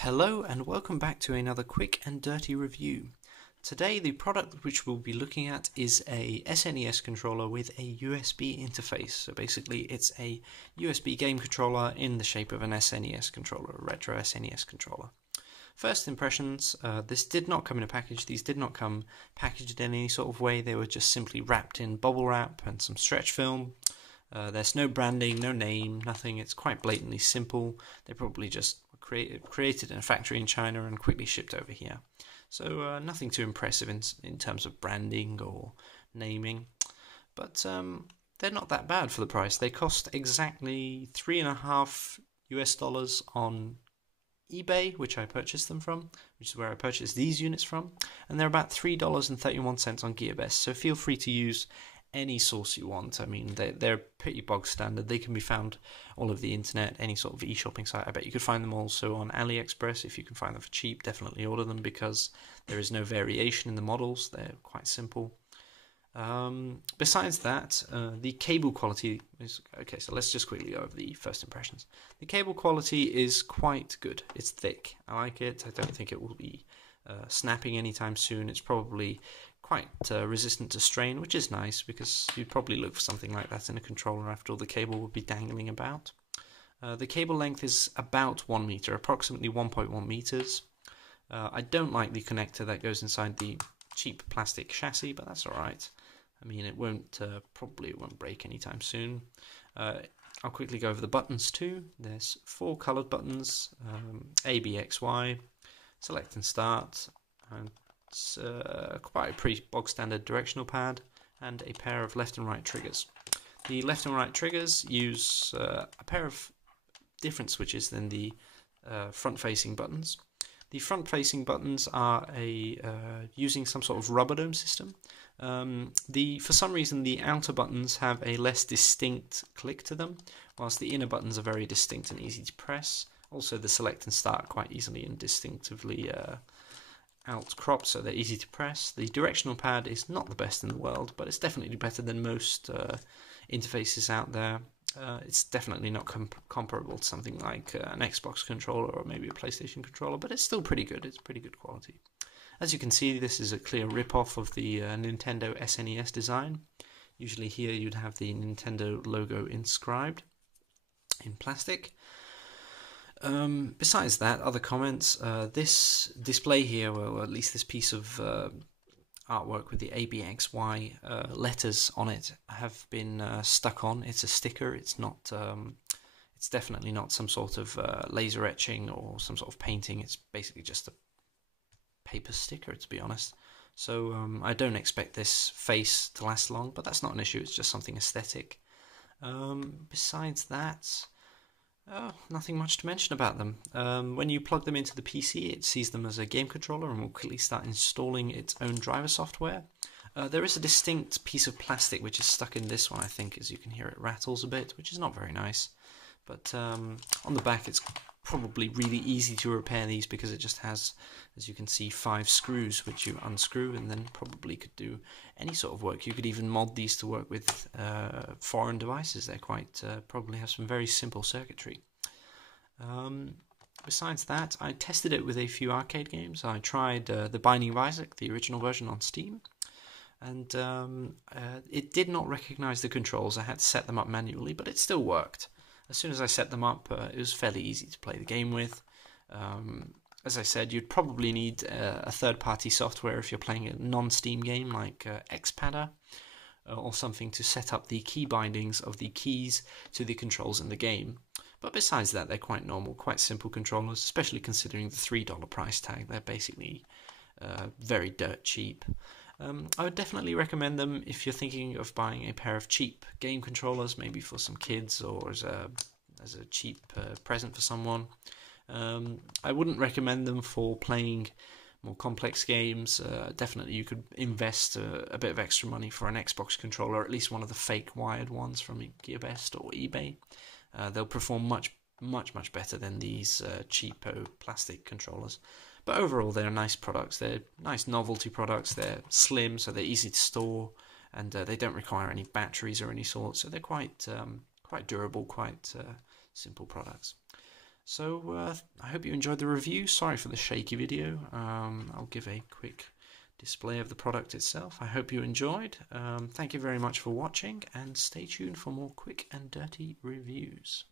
Hello and welcome back to another quick and dirty review. Today the product which we'll be looking at is a SNES controller with a USB interface. So basically it's a USB game controller in the shape of an SNES controller, a retro SNES controller. First impressions, this did not come in a package. These did not come packaged in any sort of way. They were just simply wrapped in bubble wrap and some stretch film. There's no branding, no name, nothing. It's quite blatantly simple. They probably just created in a factory in China and quickly shipped over here. So nothing too impressive in terms of branding or naming. But they're not that bad for the price. They cost exactly $3.50 on eBay, which I purchased them from, which is where I purchased these units from. And they're about $3.31 on GearBest. So feel free to use any source you want. I mean, they're pretty bog standard. They can be found all over the internet, any sort of e-shopping site. I bet you could find them also on AliExpress. If you can find them for cheap, definitely order them because there is no variation in the models. They're quite simple. Besides that, the cable quality is okay. So let's just quickly go over the first impressions. The cable quality is quite good. It's thick. I like it. I don't think it will be snapping anytime soon. It's probably quite resistant to strain, which is nice because you'd probably look for something like that in a controller after all the cable would be dangling about. The cable length is about 1 meter, approximately 1.1 meters. I don't like the connector that goes inside the cheap plastic chassis, but that's alright. I mean, it won't probably won't break anytime soon. I'll quickly go over the buttons too. There's 4 coloured buttons, A, B, X, Y, select and start, and it's quite a pretty bog standard directional pad, and a pair of left and right triggers. The left and right triggers use a pair of different switches than the front-facing buttons. The front-facing buttons are using some sort of rubber dome system. For some reason, the outer buttons have a less distinct click to them, whilst the inner buttons are very distinct and easy to press. Also, the select and start quite easily and distinctively outcropped, so they're easy to press. The directional pad is not the best in the world, but it's definitely better than most interfaces out there. It's definitely not comparable to something like an Xbox controller or maybe a PlayStation controller, but it's still pretty good. It's pretty good quality. As you can see, this is a clear rip-off of the Nintendo SNES design. Usually here you'd have the Nintendo logo inscribed in plastic. Besides that, other comments, this display here, or at least this piece of artwork with the ABXY letters on it, have been stuck on. It's a sticker. It's not. It's definitely not some sort of laser etching or some sort of painting. It's basically just a paper sticker, to be honest. So I don't expect this face to last long, but that's not an issue. It's just something aesthetic. Besides that, nothing much to mention about them. When you plug them into the PC, it sees them as a game controller and will quickly start installing its own driver software. There is a distinct piece of plastic which is stuck in this one, I think, as you can hear it rattles a bit, which is not very nice. But on the back it's probably really easy to repair these because it just has, as you can see, 5 screws which you unscrew and then probably could do any sort of work. You could even mod these to work with foreign devices. They're quite probably have some very simple circuitry. Besides that, I tested it with a few arcade games. I tried The Binding of Isaac, the original version, on Steam, and it did not recognize the controls. I had to set them up manually, but it still worked. As soon as I set them up, it was fairly easy to play the game with. As I said, you'd probably need a third-party software if you're playing a non-Steam game like Xpadder, or something to set up the key bindings of the keys to the controls in the game. But besides that, they're quite normal, quite simple controllers, especially considering the $3 price tag. They're basically very dirt cheap. I would definitely recommend them if you're thinking of buying a pair of cheap game controllers, maybe for some kids or as a cheap present for someone. I wouldn't recommend them for playing more complex games. Definitely you could invest a bit of extra money for an Xbox controller, at least one of the fake wired ones from GearBest or eBay. They'll perform much better than these cheapo plastic controllers. But overall, they're nice products. They're nice novelty products. They're slim, so they're easy to store, and they don't require any batteries or any sort. So they're quite durable, quite simple products. So I hope you enjoyed the review. Sorry for the shaky video. I'll give a quick display of the product itself. I hope you enjoyed. Thank you very much for watching, and stay tuned for more quick and dirty reviews.